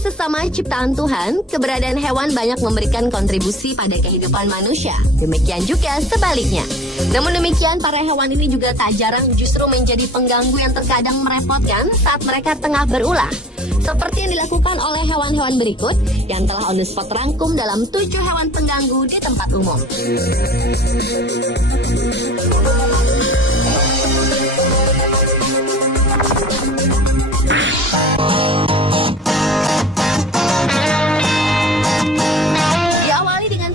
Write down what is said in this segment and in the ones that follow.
sesama ciptaan Tuhan, keberadaan hewan banyak memberikan kontribusi pada kehidupan manusia. Demikian juga sebaliknya. Namun demikian, para hewan ini juga tak jarang justru menjadi pengganggu yang terkadang merepotkan saat mereka tengah berulah. Seperti yang dilakukan oleh hewan-hewan berikut yang telah On The Spot rangkum dalam 7 hewan pengganggu di tempat umum.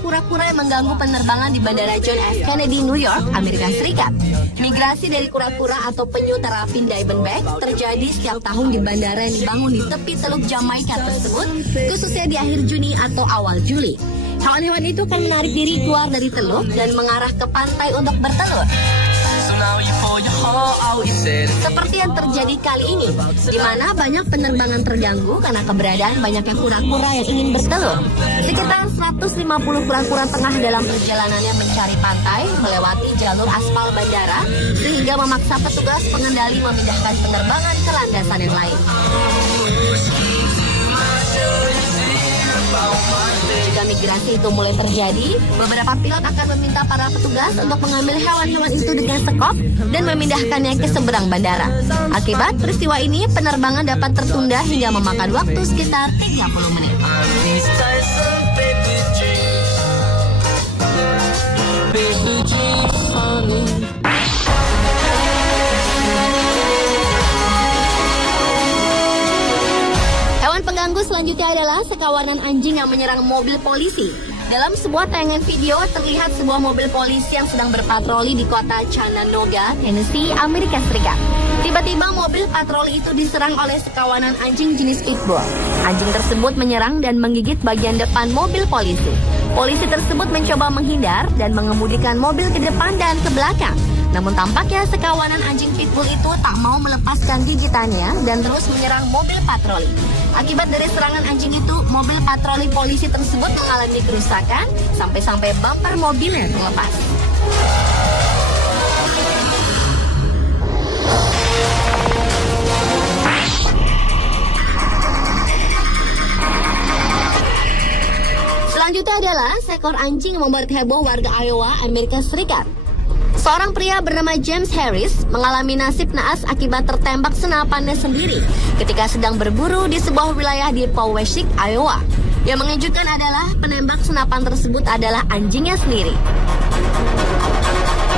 Kura-kura yang mengganggu penerbangan di Bandara John F. Kennedy, New York, Amerika Serikat. Migrasi dari kura-kura atau penyu terapin diamondback terjadi setiap tahun di bandara yang dibangun di tepi Teluk Jamaika tersebut, khususnya di akhir Juni atau awal Juli. Hewan-hewan itu akan menarik diri keluar dari teluk dan mengarah ke pantai untuk bertelur. Seperti yang terjadi kali ini, di mana banyak penerbangan terganggu karena keberadaan banyaknya kura-kura yang ingin bertelur. Sekitar 150 kura-kura tengah dalam perjalanannya mencari pantai, melewati jalur aspal bandara, sehingga memaksa petugas pengendali memindahkan penerbangan ke landasan yang lain. Jika migrasi itu mulai terjadi, beberapa pilot akan meminta para petugas untuk mengambil hewan-hewan itu dengan sekop dan memindahkannya ke seberang bandara. Akibat peristiwa ini, penerbangan dapat tertunda hingga memakan waktu sekitar 30 menit. Pengganggu selanjutnya adalah sekawanan anjing yang menyerang mobil polisi. Dalam sebuah tayangan video terlihat sebuah mobil polisi yang sedang berpatroli di kota Chattanooga, Tennessee, Amerika Serikat. Tiba-tiba mobil patroli itu diserang oleh sekawanan anjing jenis pitbull. Anjing tersebut menyerang dan menggigit bagian depan mobil polisi. Polisi tersebut mencoba menghindar dan mengemudikan mobil ke depan dan ke belakang. Namun tampaknya sekawanan anjing pitbull itu tak mau melepaskan gigitannya dan terus menyerang mobil patroli. Akibat dari serangan anjing itu, mobil patroli polisi tersebut mengalami kerusakan sampai-sampai bumper mobilnya terlepas. Selanjutnya adalah seekor anjing yang membuat heboh warga Iowa, Amerika Serikat. Seorang pria bernama James Harris mengalami nasib naas akibat tertembak senapannya sendiri ketika sedang berburu di sebuah wilayah di Poweshiek, Iowa. Yang mengejutkan adalah penembak senapan tersebut adalah anjingnya sendiri.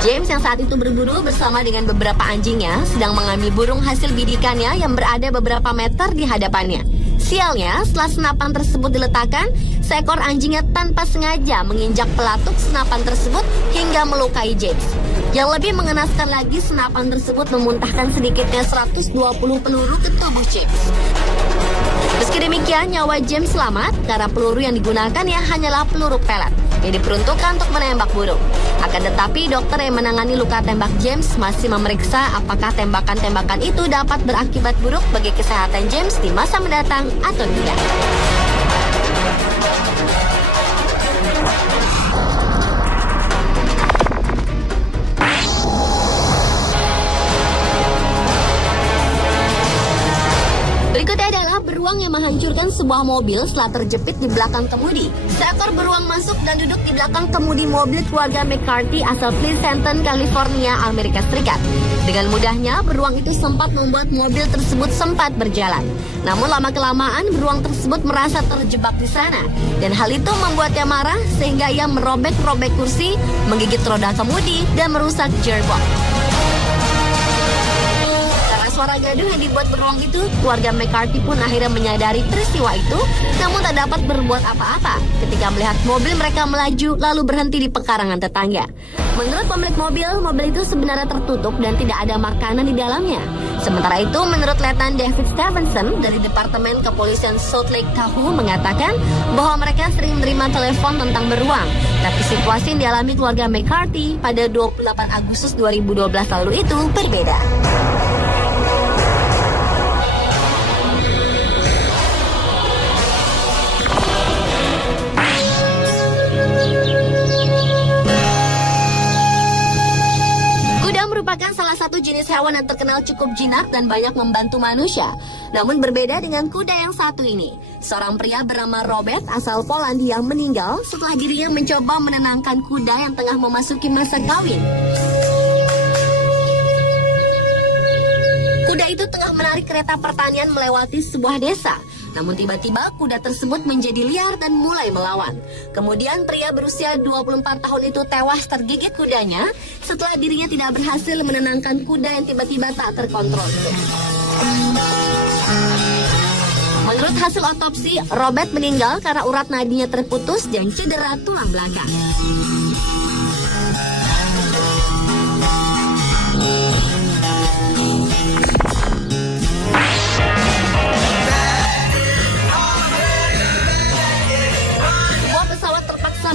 James yang saat itu berburu bersama dengan beberapa anjingnya sedang mengambil burung hasil bidikannya yang berada beberapa meter di hadapannya. Sialnya, setelah senapan tersebut diletakkan, seekor anjingnya tanpa sengaja menginjak pelatuk senapan tersebut hingga melukai James. Yang lebih mengenaskan lagi, senapan tersebut memuntahkan sedikitnya 120 peluru ke tubuh James. Meski demikian, nyawa James selamat karena peluru yang digunakannya hanyalah peluru pelet yang diperuntukkan untuk menembak burung. Akan tetapi, dokter yang menangani luka tembak James masih memeriksa apakah tembakan-tembakan itu dapat berakibat buruk bagi kesehatan James di masa mendatang atau tidak. Berikutnya adalah beruang yang menghancurkan sebuah mobil setelah terjepit di belakang kemudi. Seekor beruang masuk dan duduk di belakang kemudi mobil keluarga McCarthy asal Pleasanton, California, Amerika Serikat. Dengan mudahnya, beruang itu sempat membuat mobil tersebut sempat berjalan. Namun lama-kelamaan, beruang tersebut merasa terjebak di sana. Dan hal itu membuatnya marah sehingga ia merobek-robek kursi, menggigit roda kemudi, dan merusak gearbox. Suara gaduh yang dibuat beruang itu, keluarga McCarthy pun akhirnya menyadari peristiwa itu, namun tak dapat berbuat apa-apa ketika melihat mobil mereka melaju lalu berhenti di pekarangan tetangga. Menurut pemilik mobil itu sebenarnya tertutup dan tidak ada makanan di dalamnya. Sementara itu, menurut Letnan David Stevenson dari Departemen Kepolisian Salt Lake Tahoe mengatakan bahwa mereka sering menerima telepon tentang beruang. Tapi situasi yang dialami keluarga McCarthy pada 28 Agustus 2012 lalu itu berbeda. merupakan salah satu jenis hewan yang terkenal cukup jinak dan banyak membantu manusia. Namun berbeda dengan kuda yang satu ini. Seorang pria bernama Robert asal Polandia meninggal setelah dirinya mencoba menenangkan kuda yang tengah memasuki masa kawin. Kuda itu tengah menarik kereta pertanian melewati sebuah desa. Namun tiba-tiba kuda tersebut menjadi liar dan mulai melawan. Kemudian pria berusia 24 tahun itu tewas tergigit kudanya setelah dirinya tidak berhasil menenangkan kuda yang tiba-tiba tak terkontrol. Menurut hasil otopsi, Robert meninggal karena urat nadinya terputus dan cedera tulang belakang.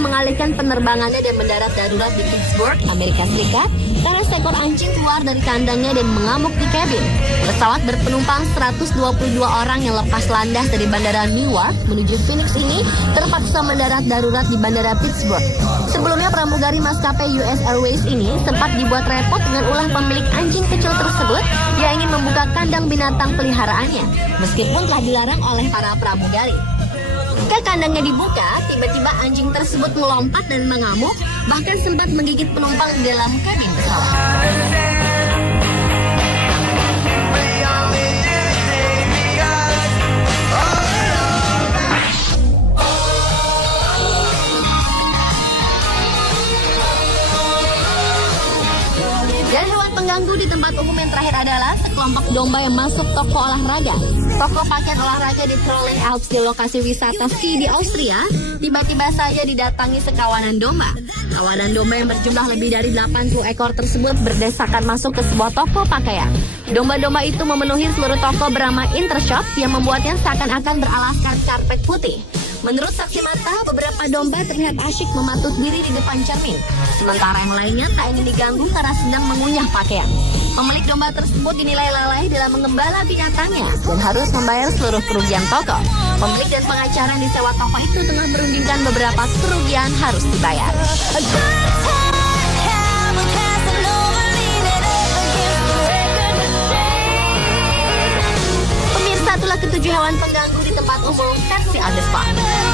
Mengalihkan penerbangannya dan mendarat darurat di Pittsburgh, Amerika Serikat karena seekor anjing keluar dari kandangnya dan mengamuk di kabin. Pesawat berpenumpang 122 orang yang lepas landas dari Bandara Newark menuju Phoenix ini terpaksa mendarat darurat di Bandara Pittsburgh. Sebelumnya pramugari maskapai US Airways ini sempat dibuat repot dengan ulah pemilik anjing kecil tersebut yang ingin membuka kandang binatang peliharaannya, meskipun telah dilarang oleh para pramugari. Ketika kandangnya dibuka, tiba-tiba anjing tersebut melompat dan mengamuk, bahkan sempat menggigit penumpang di dalam kabin pesawat. Dan hewan pengganggu di tempat umum yang terakhir adalah sekelompok domba yang masuk toko olahraga. Toko pakaian olahraga di Trolling Alps di lokasi wisata ski di Austria tiba-tiba saja didatangi sekawanan domba. Kawanan domba yang berjumlah lebih dari 80 ekor tersebut berdesakan masuk ke sebuah toko pakaian. Domba-domba itu memenuhi seluruh toko bernama Intershop yang membuatnya seakan-akan beralaskan karpet putih. Menurut saksi mata, beberapa domba terlihat asyik mematut diri di depan cermin. Sementara yang lainnya tak ingin diganggu karena sedang mengunyah pakaian. Pemilik domba tersebut dinilai lalai dalam mengembala binatangnya dan harus membayar seluruh kerugian toko. Pemilik dan pengacara yang disewa toko itu tengah merundingkan beberapa kerugian harus dibayar. Pemirsa, itulah ketujuh hewan pengganggu di tempat umum versi On The Spot.